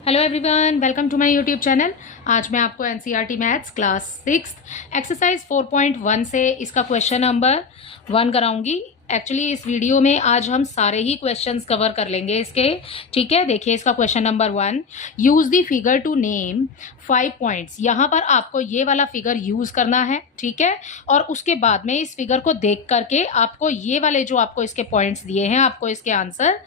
Hello everyone, welcome to my YouTube channel. आज मैं आपको एनसीईआरटी मैथ्स क्लास 6 एक्सरसाइज 4.1 से इसका क्वेश्चन नंबर 1 कराऊंगी। एक्चुअली इस वीडियो में आज हम सारे ही क्वेश्चंस कवर कर लेंगे इसके। ठीक है, देखिए इसका question number 1, use the figure to name 5 points. यहाँ पर आपको ये वाला फिगर यूज करना है, ठीक है, और उसके बाद में इस फिगर को देख करके आपको ये वाले जो आपको इसके पॉइंट्स दिए हैं आपको इसके आंसर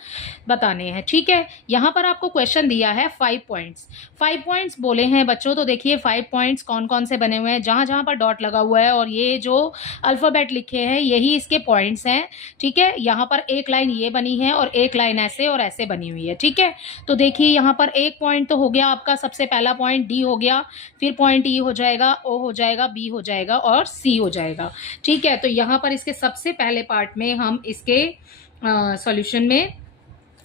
बताने हैं। ठीक है, यहाँ पर आपको क्वेश्चन दिया है 5 पॉइंट्स। 5 पॉइंट्स बोले हैं बच्चों, तो देखिए 5 पॉइंट्स कौन कौन से बने हुए हैं। जहां जहां पर डॉट लगा हुआ है और ये जो अल्फाबेट लिखे हैं यही इसके पॉइंट्स हैं। ठीक है, यहाँ पर एक लाइन ये बनी है और एक लाइन ऐसे और ऐसे बनी हुई है। ठीक है, तो देखिए यहाँ पर एक पॉइंट तो हो गया आपका, सबसे पहला पॉइंट डी हो गया, फिर पॉइंट ई हो जाएगा, ओ हो जाएगा, बी हो जाएगा और सी हो जाएगा। ठीक है, तो यहाँ पर इसके सबसे पहले पार्ट में हम इसके सॉल्यूशन में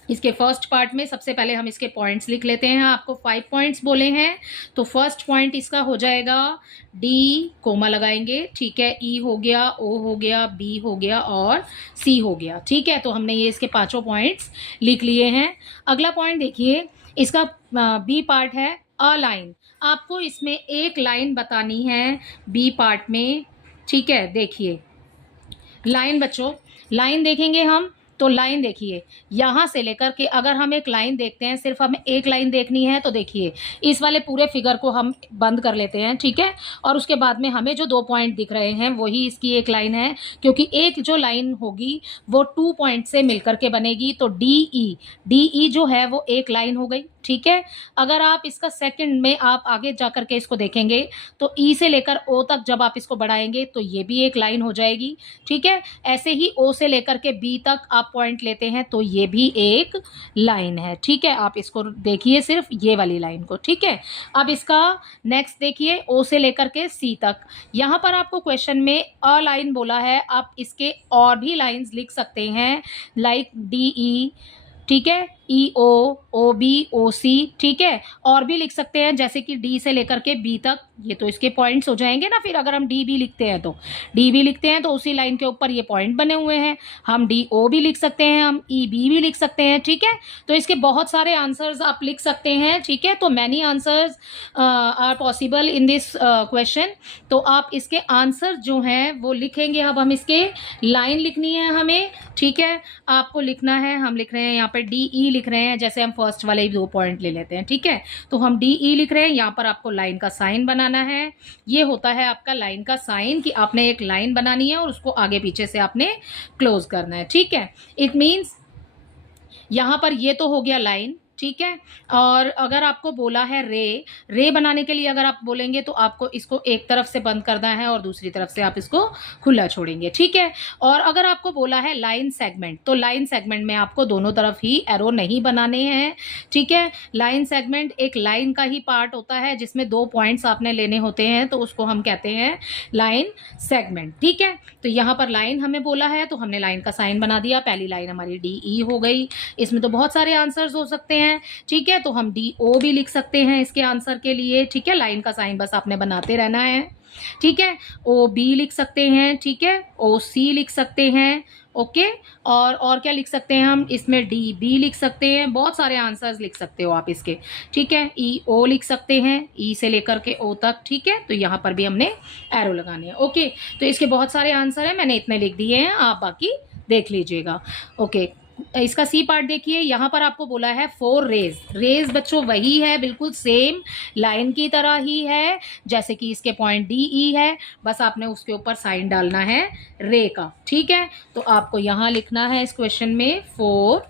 इसके फर्स्ट पार्ट में सबसे पहले हम इसके पॉइंट्स लिख लेते हैं। आपको 5 पॉइंट्स बोले हैं, तो फर्स्ट पॉइंट इसका हो जाएगा डी, कोमा लगाएंगे। ठीक है, ई हो गया, ओ हो गया, बी हो गया और सी हो गया। ठीक है, तो हमने ये इसके पांचों पॉइंट्स लिख लिए हैं। अगला पॉइंट देखिए, इसका बी पार्ट है अ लाइन। आपको इसमें एक लाइन बतानी है बी पार्ट में। ठीक है, देखिए लाइन बच्चों, लाइन देखेंगे हम, तो लाइन देखिए यहां से लेकर के अगर हम एक लाइन देखते हैं, सिर्फ हमें एक लाइन देखनी है, तो देखिए इस वाले पूरे फिगर को हम बंद कर लेते हैं। ठीक है, और उसके बाद में हमें जो 2 पॉइंट दिख रहे हैं वही इसकी एक लाइन है, क्योंकि एक जो लाइन होगी वो 2 पॉइंट से मिलकर के बनेगी। तो डी ई जो है वो एक लाइन हो गई। ठीक है, अगर आप इसका सेकंड में आप आगे जाकर के इसको देखेंगे तो ई से लेकर ओ तक जब आप इसको बढ़ाएंगे तो ये भी एक लाइन हो जाएगी। ठीक है, ऐसे ही ओ से लेकर के बी तक आप पॉइंट लेते हैं तो ये भी एक लाइन है। ठीक है, आप इसको देखिए सिर्फ ये वाली लाइन को। ठीक है, अब इसका नेक्स्ट देखिए ओ से लेकर के सी तक। यहाँ पर आपको क्वेश्चन में अ लाइन बोला है, आप इसके और भी लाइंस लिख सकते हैं, लाइक डी ई, ठीक है, ई ओ बी ओ सी। ठीक है, और भी लिख सकते हैं जैसे कि डी से लेकर के बी तक, ये तो इसके पॉइंट्स हो जाएंगे ना। फिर अगर हम डी बी लिखते हैं तो डी बी लिखते हैं तो उसी लाइन के ऊपर ये पॉइंट बने हुए हैं। हम डी ओ भी लिख सकते हैं, हम ई बी भी लिख सकते हैं। ठीक है, तो इसके बहुत सारे आंसर्स आप लिख सकते हैं। ठीक है, तो many answers are possible in this question. तो आप इसके आंसर जो हैं वो लिखेंगे। अब हम इसके लाइन लिखनी है हमें। ठीक है, आपको लिखना है, हम लिख रहे हैं यहाँ पर डी ई लिख रहे हैं, जैसे हम फर्स्ट वाले 2 पॉइंट ले लेते हैं। ठीक है, तो हम डी ई लिख रहे हैं, यहाँ पर आपको लाइन का साइन बनाना है। ये होता है आपका लाइन का साइन, कि आपने एक लाइन बनानी है और उसको आगे पीछे से आपने क्लोज करना है। ठीक है, इट मीन्स यहाँ पर ये तो हो गया लाइन। ठीक है, और अगर आपको बोला है रे बनाने के लिए अगर आप बोलेंगे तो आपको इसको एक तरफ से बंद करना है और दूसरी तरफ से आप इसको खुला छोड़ेंगे। ठीक है, और अगर आपको बोला है लाइन सेगमेंट, तो लाइन सेगमेंट में आपको दोनों तरफ ही एरो नहीं बनाने हैं। ठीक है, लाइन सेगमेंट एक लाइन का ही पार्ट होता है जिसमें 2 पॉइंट्स आपने लेने होते हैं, तो उसको हम कहते हैं लाइन सेगमेंट। ठीक है, तो यहाँ पर लाइन हमें बोला है तो हमने लाइन का साइन बना दिया। पहली लाइन हमारी डी ई हो गई। इसमें तो बहुत सारे आंसर्स हो सकते हैं। ठीक है, तो हम डी ओ भी लिख सकते हैं इसके आंसर के लिए। ठीक है, लाइन का साइन बस आपने बनाते रहना है। ठीक है, ओ बी लिख सकते हैं। ठीक है, ओ सी लिख सकते हैं। ओके, और क्या लिख सकते हैं हम इसमें, डी बी लिख सकते हैं। बहुत सारे आंसर्स लिख सकते हो आप इसके। ठीक है, ई ओ लिख सकते हैं, ई से लेकर के ओ तक। ठीक है, तो यहाँ पर भी हमने एरो लगाने हैं। ओके, तो इसके बहुत सारे आंसर हैं, मैंने इतने लिख दिए हैं, आप बाकी देख लीजिएगा। ओके, इसका सी पार्ट देखिए, यहाँ पर आपको बोला है 4 रेज बच्चों वही है, बिल्कुल सेम लाइन की तरह ही है जैसे कि इसके पॉइंट डी ई है, बस आपने उसके ऊपर साइन डालना है रे का। ठीक है, तो आपको यहाँ लिखना है इस क्वेश्चन में 4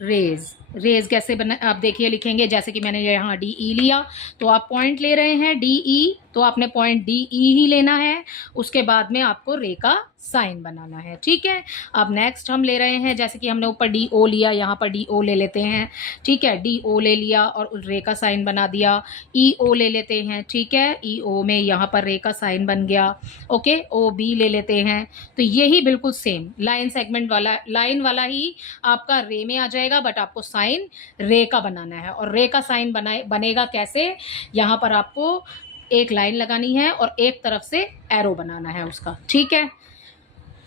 रेज कैसे बना, आप देखिए लिखेंगे जैसे कि मैंने यहाँ डी ई लिया, तो आप पॉइंट ले रहे हैं डी ई, तो आपने पॉइंट डी ई ही लेना है। उसके बाद में आपको रे का साइन बनाना है। ठीक है, अब नेक्स्ट हम ले रहे हैं, जैसे कि हमने ऊपर डी ओ लिया, यहाँ पर डी ओ ले लेते हैं। ठीक है, डी ओ ले लिया और रे का साइन बना दिया। ई ओ ले लेते हैं। ठीक है, ई ओ में यहाँ पर रे का साइन बन गया। ओके, ओ बी ले लेते हैं। तो यही बिल्कुल सेम लाइन सेगमेंट वाला, लाइन वाला ही आपका रे में आ जाएगा, बट आपको साइन रे का बनाना है। और रे का साइन बनेगा कैसे, यहाँ पर आपको एक लाइन लगानी है और एक तरफ से एरो बनाना है उसका। ठीक है,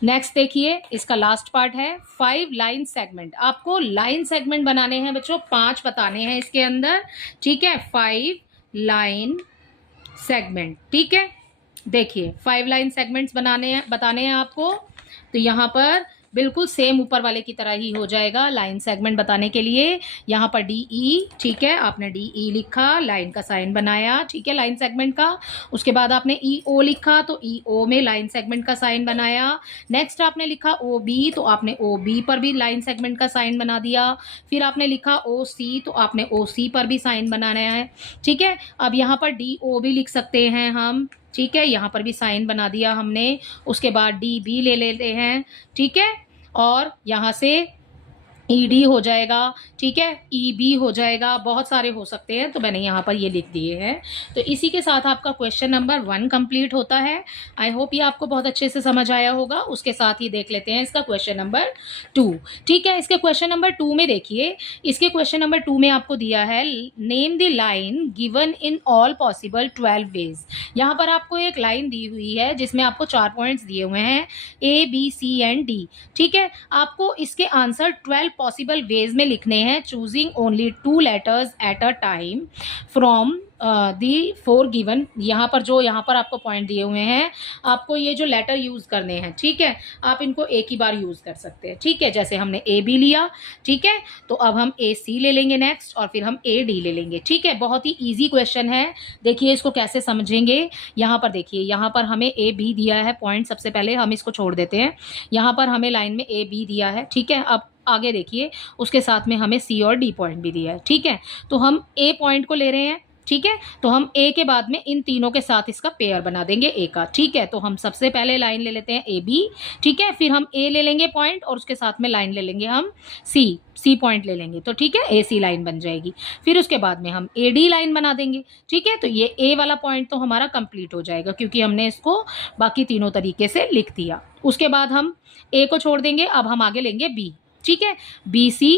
नेक्स्ट देखिए, इसका लास्ट पार्ट है 5 लाइन सेगमेंट। आपको लाइन सेगमेंट बनाने हैं बच्चों, 5 बताने हैं इसके अंदर, ठीक है। 5 लाइन सेगमेंट, ठीक है। देखिए 5 लाइन सेगमेंट्स बताने हैं आपको। तो यहाँ पर बिल्कुल सेम ऊपर वाले की तरह ही हो जाएगा लाइन सेगमेंट बताने के लिए। यहाँ पर डी ई, ठीक है, आपने डी ई लिखा, लाइन का साइन बनाया, ठीक है, लाइन सेगमेंट का। उसके बाद आपने ई ओ लिखा, तो ई ओ में लाइन सेगमेंट का साइन बनाया। नेक्स्ट आपने लिखा ओ बी, तो आपने ओ बी पर भी लाइन सेगमेंट का साइन बना दिया। फिर आपने लिखा ओ सी, तो आपने ओ सी पर भी साइन बनाना है, ठीक है। अब यहाँ पर डी ओ भी लिख सकते हैं हम, ठीक है, यहाँ पर भी साइन बना दिया हमने। उसके बाद डी बी ले लेते हैं, ठीक है, और यहाँ से ई डी हो जाएगा, ठीक है, ई बी हो जाएगा, बहुत सारे हो सकते हैं, तो मैंने यहाँ पर ये लिख दिए हैं। तो इसी के साथ आपका क्वेश्चन नंबर 1 कंप्लीट होता है। आई होप ये आपको बहुत अच्छे से समझ आया होगा। उसके साथ ही देख लेते हैं इसका क्वेश्चन नंबर 2, ठीक है। इसके क्वेश्चन नंबर 2 में देखिए, इसके क्वेश्चन नंबर 2 में आपको दिया है name the line given in all possible 12 ways. यहाँ पर आपको एक लाइन दी हुई है जिसमें आपको 4 पॉइंट्स दिए हुए हैं, A B C and D, ठीक है। आपको इसके आंसर 12 पॉसिबल वेज में लिखने हैं, choosing only 2 letters at a time from the 4 given. यहाँ पर आपको पॉइंट दिए हुए हैं, आपको ये जो लेटर यूज करने हैं, ठीक है, आप इनको एक ही बार यूज कर सकते हैं, ठीक है। जैसे हमने ए बी लिया, ठीक है, तो अब हम ए सी ले लेंगे नेक्स्ट, और फिर हम ए डी ले लेंगे, ठीक है। बहुत ही ईजी क्वेश्चन है। देखिए इसको कैसे समझेंगे। यहाँ पर देखिए, यहाँ पर हमें ए बी दिया है पॉइंट, सबसे पहले हम इसको छोड़ देते हैं। यहाँ पर हमें लाइन में ए बी दिया है, ठीक है। अब आगे देखिए, उसके साथ में हमें सी और डी पॉइंट भी दिया है, ठीक है। तो हम ए पॉइंट को ले रहे हैं, ठीक है। तो हम ए के बाद में इन तीनों के साथ इसका पेयर बना देंगे ए का, ठीक है। तो हम सबसे पहले लाइन ले लेते हैं ए बी, ठीक है, फिर हम ए ले लेंगे पॉइंट, और उसके साथ में लाइन ले लेंगे हम सी पॉइंट ले लेंगे, तो ठीक है, ए सी लाइन बन जाएगी। फिर उसके बाद में हम ए डी लाइन बना देंगे, ठीक है। तो ये ए वाला पॉइंट तो हमारा कंप्लीट हो जाएगा, क्योंकि हमने इसको बाकी तीनों तरीके से लिख दिया। उसके बाद हम ए को छोड़ देंगे, अब हम आगे लेंगे बी, ठीक है, बी सी,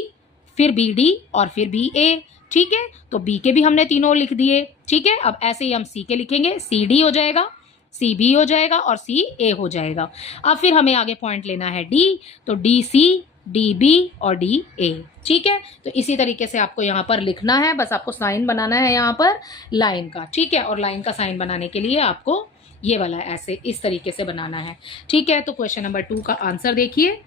फिर बी डी, और फिर बी ए, ठीक है। तो बी के भी हमने तीनों लिख दिए, ठीक है। अब ऐसे ही हम सी के लिखेंगे, सी डी हो जाएगा, सी बी हो जाएगा, और सी ए हो जाएगा। अब फिर हमें आगे पॉइंट लेना है डी, तो डी सी, डी बी और डी ए, ठीक है। तो इसी तरीके से आपको यहाँ पर लिखना है, बस आपको साइन बनाना है यहाँ पर लाइन का, ठीक है। और लाइन का साइन बनाने के लिए आपको ये वाला ऐसे इस तरीके से बनाना है, ठीक है। तो क्वेश्चन नंबर 2 का आंसर देखिए,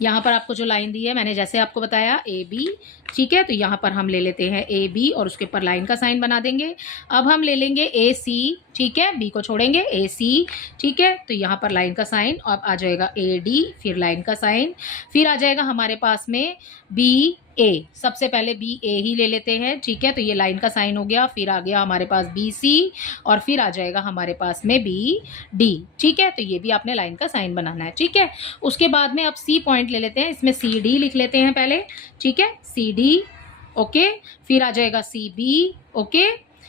यहाँ पर आपको जो लाइन दी है मैंने जैसे आपको बताया ए बी, ठीक है। तो यहाँ पर हम ले लेते हैं ए बी और उसके ऊपर लाइन का साइन बना देंगे। अब हम ले लेंगे ए सी, ठीक है, बी को छोड़ेंगे, ए सी, ठीक है। तो यहाँ पर लाइन का साइन, अब आ जाएगा ए डी, फिर लाइन का साइन, फिर आ जाएगा हमारे पास में बी ए। सबसे पहले बी ए ही ले लेते हैं, ठीक है। तो ये लाइन का साइन हो गया, फिर आ गया हमारे पास बी सी, और फिर आ जाएगा हमारे पास में बी डी, ठीक है। तो ये भी आपने लाइन का साइन बनाना है, ठीक है। उसके बाद में अब सी पॉइंट ले लेते हैं, इसमें सी डी लिख लेते हैं पहले, ठीक है, सी डी, ओके। फिर आ जाएगा सी बी, ओके,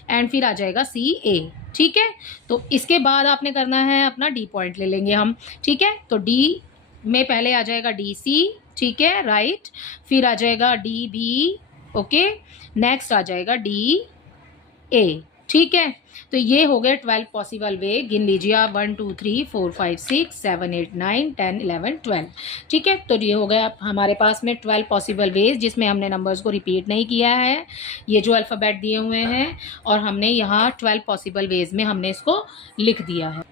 एंड फिर आ जाएगा सी ए, ठीक है। तो इसके बाद आपने करना है अपना डी पॉइंट ले लेंगे हम, ठीक है। तो डी में पहले आ जाएगा डी सी, ठीक है, राइट, फिर आ जाएगा डी बी, ओके, नेक्स्ट आ जाएगा डी ए, ठीक है। तो ये हो गए 12 पॉसिबल वे। गिन लीजिए आप, 1 2 3 4 5 6 7 8 9 10 11 12, ठीक है। तो ये हो गया हमारे पास में 12 पॉसिबल वेज, जिसमें हमने नंबर्स को रिपीट नहीं किया है, ये जो अल्फ़ाबेट दिए हुए हैं, और हमने यहाँ 12 पॉसिबल वेज में हमने इसको लिख दिया है।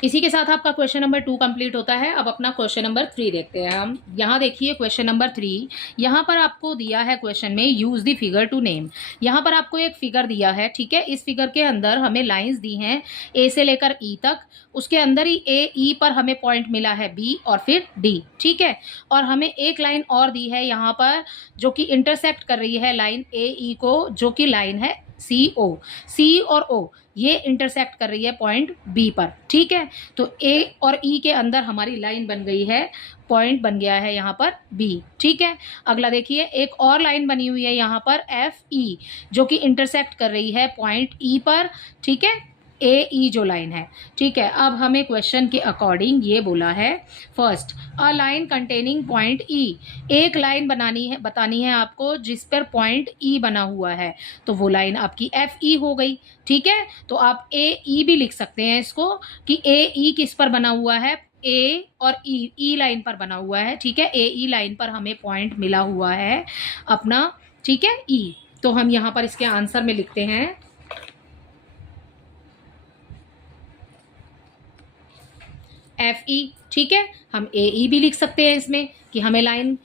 इसी के साथ आपका क्वेश्चन नंबर 2 कंप्लीट होता है। अब अपना क्वेश्चन नंबर 3 देखते हैं हम। यहाँ देखिए क्वेश्चन नंबर 3, यहाँ पर आपको दिया है क्वेश्चन में use the figure to name. यहाँ पर आपको एक फिगर दिया है, ठीक है। इस फिगर के अंदर हमें लाइंस दी हैं ए से लेकर ई तक, उसके अंदर ही ए ई पर हमें पॉइंट मिला है बी और फिर डी, ठीक है। और हमें एक लाइन और दी है यहाँ पर जो कि इंटरसेक्ट कर रही है लाइन ए ई को, जो कि लाइन है सी ओ, सी और ओ ये इंटरसेक्ट कर रही है पॉइंट बी पर, ठीक है। तो ए और ई के अंदर हमारी लाइन बन गई है, पॉइंट बन गया है यहाँ पर बी, ठीक है। अगला देखिए, एक और लाइन बनी हुई है यहाँ पर एफ ई, जो कि इंटरसेक्ट कर रही है पॉइंट ई पर, ठीक है। ए ई जो लाइन है, ठीक है। अब हमें क्वेश्चन के अकॉर्डिंग ये बोला है, first a line containing point ई, एक लाइन बतानी है आपको जिस पर पॉइंट ई बना हुआ है, तो वो लाइन आपकी एफ ई हो गई, ठीक है। तो आप ए ई भी लिख सकते हैं इसको कि ए ई किस पर बना हुआ है, ए और ई लाइन पर बना हुआ है, ठीक है। ए ई लाइन पर हमें पॉइंट मिला हुआ है अपना, ठीक है, ई। तो हम यहाँ पर इसके आंसर में लिखते हैं एफ ई, ठीक है। हम ए ई भी लिख सकते हैं इसमें कि हमें लाइन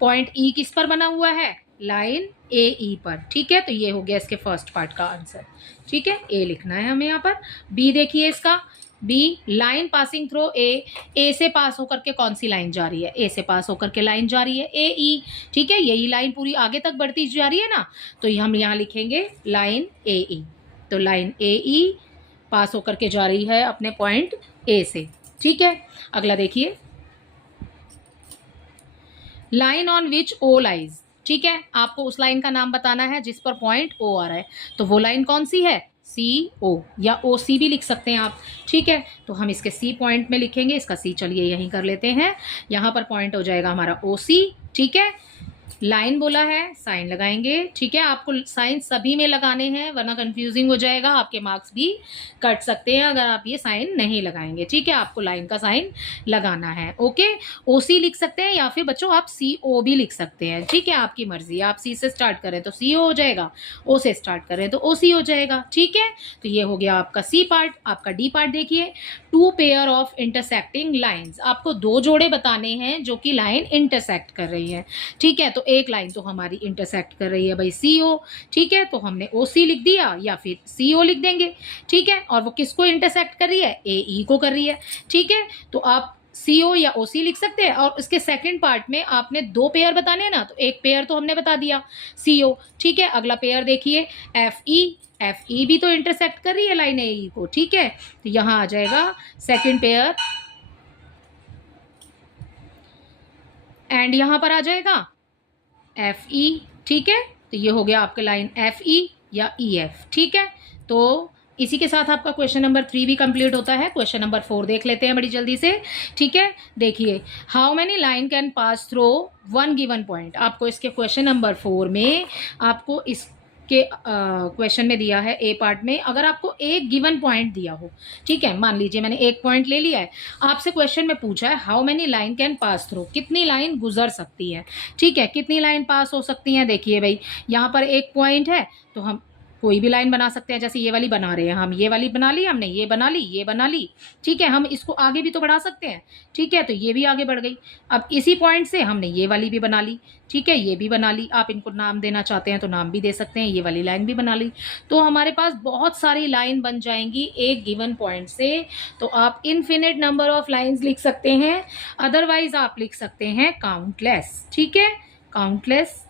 पॉइंट ई किस पर बना हुआ है, लाइन ए ई पर, ठीक है। तो ये हो गया इसके फर्स्ट पार्ट का आंसर, ठीक है। ए लिखना है हमें यहाँ पर। बी देखिए इसका, B line passing through A से पास होकर के कौन सी लाइन जा रही है, ए से पास होकर के लाइन जा रही है ए ई, ठीक है। यही लाइन पूरी आगे तक बढ़ती जा रही है ना, तो हम यहाँ लिखेंगे लाइन ए ई। तो लाइन ए ई पास होकर के जा रही है अपने पॉइंट ए से, ठीक है। अगला देखिए, line on which O lies, ठीक है। आपको उस लाइन का नाम बताना है जिस पर पॉइंट ओ आ रहा है, तो वो लाइन कौन सी है, सी ओ, या ओ सी भी लिख सकते हैं आप, ठीक है। तो हम इसके सी पॉइंट में लिखेंगे, इसका सी चलिए यहीं कर लेते हैं। यहाँ पर पॉइंट हो जाएगा हमारा ओ सी, ठीक है। लाइन बोला है, साइन लगाएंगे, ठीक है। आपको साइन सभी में लगाने हैं वरना कंफ्यूजिंग हो जाएगा, आपके मार्क्स भी कट सकते हैं अगर आप ये साइन नहीं लगाएंगे, ठीक है। आपको लाइन का साइन लगाना है, ओके। ओ सी लिख सकते हैं या फिर बच्चों आप सी ओ भी लिख सकते हैं, ठीक है। आपकी मर्जी, आप सी से स्टार्ट करें तो सी ओ हो जाएगा, ओ से स्टार्ट करें तो ओ सी हो जाएगा, ठीक है। तो ये हो गया आपका सी पार्ट। आपका डी पार्ट देखिए, two pair of intersecting lines, आपको दो जोड़े बताने हैं जो कि लाइन इंटरसेक्ट कर रही है, ठीक है। तो एक लाइन तो हमारी इंटरसेक्ट कर रही है भाई सी ओ, ठीक है। तो हमने ओ सी लिख दिया या फिर सी ओ लिख देंगे, ठीक है। और वो किसको इंटरसेक्ट कर रही है, ए ई को कर रही है, ठीक है। तो आप सी ओ या ओ सी लिख सकते हैं। और उसके सेकंड पार्ट में आपने दो पेयर बताने हैं ना, तो एक पेयर तो हमने बता दिया सी ओ, ठीक है। अगला पेयर देखिए एफ ई भी तो इंटरसेक्ट कर रही है लाइन ए ई को, ठीक है। तो यहाँ आ जाएगा सेकंड पेयर, एंड यहाँ पर आ जाएगा एफ ई, ठीक है। तो ये हो गया आपका लाइन एफ ई या ई एफ, ठीक है। तो इसी के साथ आपका क्वेश्चन नंबर 3 भी कंप्लीट होता है। क्वेश्चन नंबर 4 देख लेते हैं बड़ी जल्दी से, ठीक है। देखिए, how many line can pass through one given point, आपको इसके क्वेश्चन नंबर 4 में आपको इस के क्वेश्चन में दिया है ए पार्ट में, अगर आपको एक गिवन पॉइंट दिया हो, ठीक है। मान लीजिए मैंने एक पॉइंट ले लिया है, आपसे क्वेश्चन में पूछा है how many line can pass through, कितनी लाइन गुजर सकती है, ठीक है। कितनी लाइन पास हो सकती हैं, देखिए भाई यहाँ पर एक पॉइंट है तो हम कोई भी लाइन बना सकते हैं, जैसे ये वाली बना रहे हैं हम, ये वाली बना ली हमने, ये बना ली, ये बना ली, ठीक है। हम इसको आगे भी तो बढ़ा सकते हैं, ठीक है। तो ये भी आगे बढ़ गई। अब इसी पॉइंट से हमने ये वाली भी बना ली, ठीक है, ये भी बना ली। आप इनको नाम देना चाहते हैं तो नाम भी दे सकते हैं, ये वाली लाइन भी बना ली। तो हमारे पास बहुत सारी लाइन बन जाएंगी एक गिवन पॉइंट से। तो आप इनफिनिट नंबर ऑफ लाइन्स लिख सकते हैं, अदरवाइज आप लिख सकते हैं काउंटलेस, ठीक है, काउंटलेस,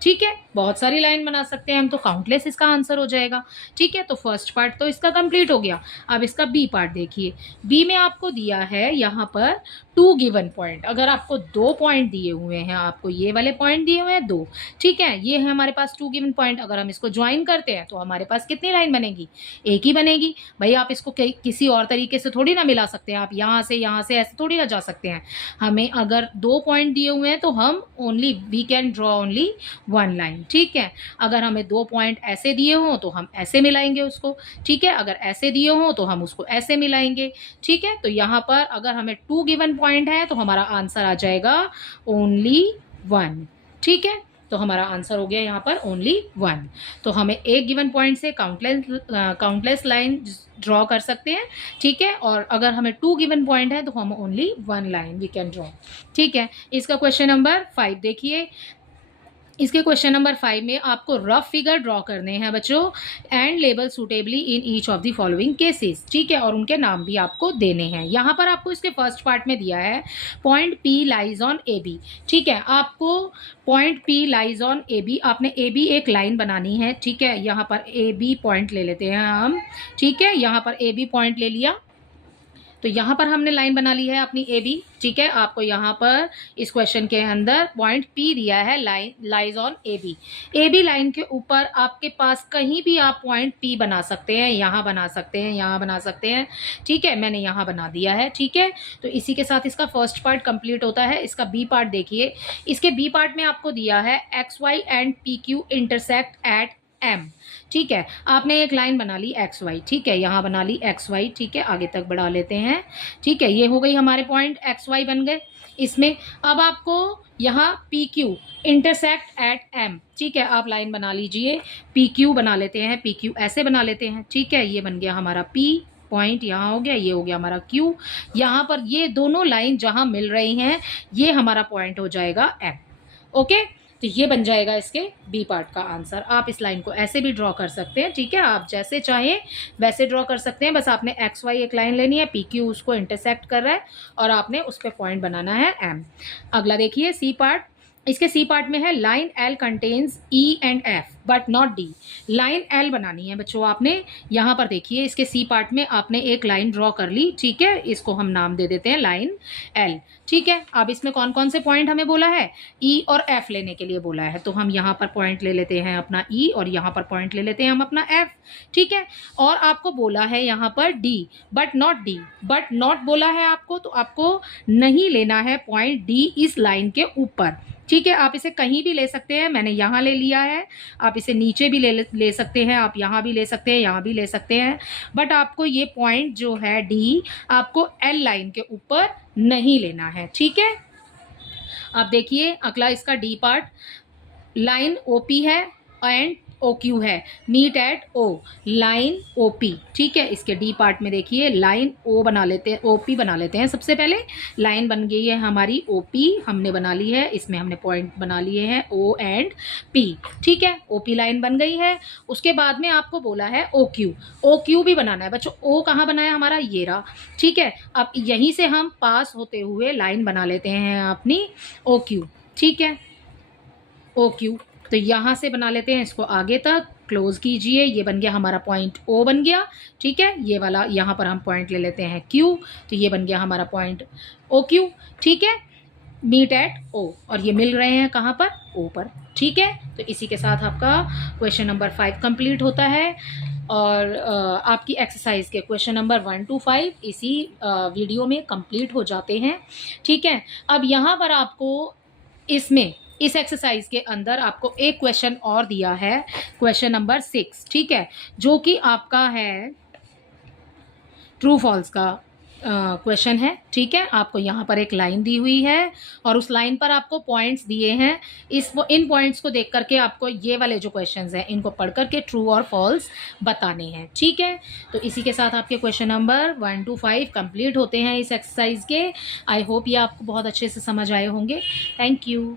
ठीक है। बहुत सारी लाइन बना सकते हैं हम, तो काउंटलेस इसका आंसर हो जाएगा, ठीक है। तो फर्स्ट पार्ट तो इसका कंप्लीट हो गया। अब इसका बी पार्ट देखिए, बी में आपको दिया है यहाँ पर टू गिवन पॉइंट, अगर आपको दो पॉइंट दिए हुए हैं, आपको ये वाले पॉइंट दिए हुए हैं दो, ठीक है। ये है हमारे पास टू गिवन पॉइंट, अगर हम इसको ज्वाइन करते हैं तो हमारे पास कितनी लाइन बनेगी, एक ही बनेगी भाई। आप इसको किसी और तरीके से थोड़ी ना मिला सकते हैं, आप यहाँ से ऐसे थोड़ी ना जा सकते हैं। हमें अगर दो पॉइंट दिए हुए हैं तो हम only we can draw only one line, ठीक है। अगर हमें दो पॉइंट ऐसे दिए हों तो हम ऐसे मिलाएंगे उसको, ठीक है। अगर ऐसे दिए हों तो हम उसको ऐसे मिलाएंगे, ठीक है। तो यहाँ पर अगर हमें टू गिवन पॉइंट है तो हमारा आंसर आ जाएगा ओनली वन, ठीक है। तो हमारा आंसर हो गया यहाँ पर ओनली वन। तो हमें एक गिवन पॉइंट से काउंटलेस लाइन ड्रॉ कर सकते हैं, ठीक है। और अगर हमें टू गिवन पॉइंट है तो हम only one line we can draw, ठीक है। इसका क्वेश्चन नंबर 5 देखिए, इसके क्वेश्चन नंबर 5 में आपको रफ फिगर ड्रॉ करने हैं बच्चों, and label suitably in each of the following cases, ठीक है। और उनके नाम भी आपको देने हैं। यहाँ पर आपको इसके फर्स्ट पार्ट में दिया है point P lies on A B, ठीक है। आपको point P lies on A B, आपने ए बी एक लाइन बनानी है, ठीक है। यहाँ पर ए बी पॉइंट ले लेते हैं हम, ठीक है। यहाँ पर ए बी पॉइंट ले लिया, तो यहाँ पर हमने लाइन बना ली है अपनी ए बी, ठीक है। आपको यहाँ पर इस क्वेश्चन के अंदर पॉइंट पी दिया है, line lies on A B. A B line के ऊपर आपके पास कहीं भी आप पॉइंट पी बना सकते हैं, यहाँ बना सकते हैं, यहाँ बना सकते हैं, ठीक है। मैंने यहाँ बना दिया है, ठीक है। तो इसी के साथ इसका फर्स्ट पार्ट कंप्लीट होता है। इसका बी पार्ट देखिए, इसके बी पार्ट में आपको दिया है X Y and P Q intersect at M, ठीक है। आपने एक लाइन बना ली एक्स वाई, ठीक है, यहाँ बना ली एक्स वाई, ठीक है। आगे तक बढ़ा लेते हैं, ठीक है। ये हो गई हमारे पॉइंट एक्स वाई बन गए इसमें। अब आपको यहाँ P Q intersect at M, ठीक है। आप लाइन बना लीजिए, पी क्यू बना लेते हैं, पी क्यू ऐसे बना लेते हैं, ठीक है। ये बन गया हमारा पी पॉइंट, यहाँ हो गया, ये हो गया हमारा क्यू। यहाँ पर ये दोनों लाइन जहाँ मिल रही हैं ये हमारा पॉइंट हो जाएगा एम, ओके। तो ये बन जाएगा इसके बी पार्ट का आंसर। आप इस लाइन को ऐसे भी ड्रॉ कर सकते हैं, ठीक है। आप जैसे चाहें वैसे ड्रॉ कर सकते हैं। बस आपने एक्स वाई एक लाइन लेनी है, पी क्यू उसको इंटरसेक्ट कर रहा है और आपने उस पर पॉइंट बनाना है एम। अगला देखिए सी पार्ट। इसके सी पार्ट में है line L contains E and F but not D. Line L बनानी है बच्चों आपने। यहाँ पर देखिए इसके सी पार्ट में आपने एक लाइन ड्रॉ कर ली, ठीक है। इसको हम नाम दे देते हैं लाइन एल, ठीक है। अब इसमें कौन कौन से पॉइंट हमें बोला है, ई और एफ लेने के लिए बोला है। तो हम यहाँ पर पॉइंट ले लेते हैं अपना ई और यहाँ पर पॉइंट ले लेते हैं हम अपना एफ, ठीक है। और आपको बोला है यहाँ पर D but not D, but not बोला है आपको, तो आपको नहीं लेना है पॉइंट डी इस लाइन के ऊपर, ठीक है। आप इसे कहीं भी ले सकते हैं, मैंने यहाँ ले लिया है। आप इसे नीचे भी ले सकते हैं, आप यहाँ भी ले सकते हैं, यहाँ भी ले सकते हैं। बट आपको ये पॉइंट जो है डी आपको एल लाइन के ऊपर नहीं लेना है, ठीक है। अब देखिए अगला इसका डी पार्ट, लाइन ओपी है एंड ओ क्यू है, meet at O, line O P, ठीक है। इसके डी पार्ट में देखिए लाइन ओ बना लेते हैं, ओ पी बना लेते हैं। सबसे पहले लाइन बन गई है हमारी ओ पी, हमने बना ली है, इसमें हमने पॉइंट बना लिए हैं ओ एंड पी, ठीक है। ओ पी लाइन बन गई है। उसके बाद में आपको बोला है ओ क्यू, ओ क्यू भी बनाना है बच्चों। ओ कहाँ बनाया हमारा, ये रहा, ठीक है। अब यहीं से हम पास होते हुए लाइन बना लेते हैं अपनी ओ क्यू, ठीक है, ओ क्यू। तो यहाँ से बना लेते हैं इसको, आगे तक क्लोज कीजिए। ये बन गया हमारा पॉइंट ओ बन गया, ठीक है। ये वाला यहाँ पर हम पॉइंट ले लेते हैं क्यू, तो ये बन गया हमारा पॉइंट ओ क्यू, ठीक है। मीट एट ओ, और ये मिल रहे हैं कहाँ पर, ओ पर, ठीक है। तो इसी के साथ आपका क्वेश्चन नंबर 5 कंप्लीट होता है। और आपकी एक्सरसाइज के क्वेश्चन नंबर 1 to 5 इसी वीडियो में कंप्लीट हो जाते हैं, ठीक है। अब यहाँ पर आपको इसमें इस एक्सरसाइज के अंदर आपको एक क्वेश्चन और दिया है, क्वेश्चन नंबर 6, ठीक है, जो कि आपका है ट्रू फॉल्स का क्वेश्चन है, ठीक है। आपको यहाँ पर एक लाइन दी हुई है और उस लाइन पर आपको पॉइंट्स दिए हैं। इन पॉइंट्स को देख करके आपको ये वाले जो क्वेश्चंस हैं इनको पढ़ करके ट्रू और फॉल्स बताने हैं, ठीक है। तो इसी के साथ आपके क्वेश्चन नंबर 1 to 5 कंप्लीट होते हैं इस एक्सरसाइज के। आई होप ये आपको बहुत अच्छे से समझ आए होंगे। Thank you.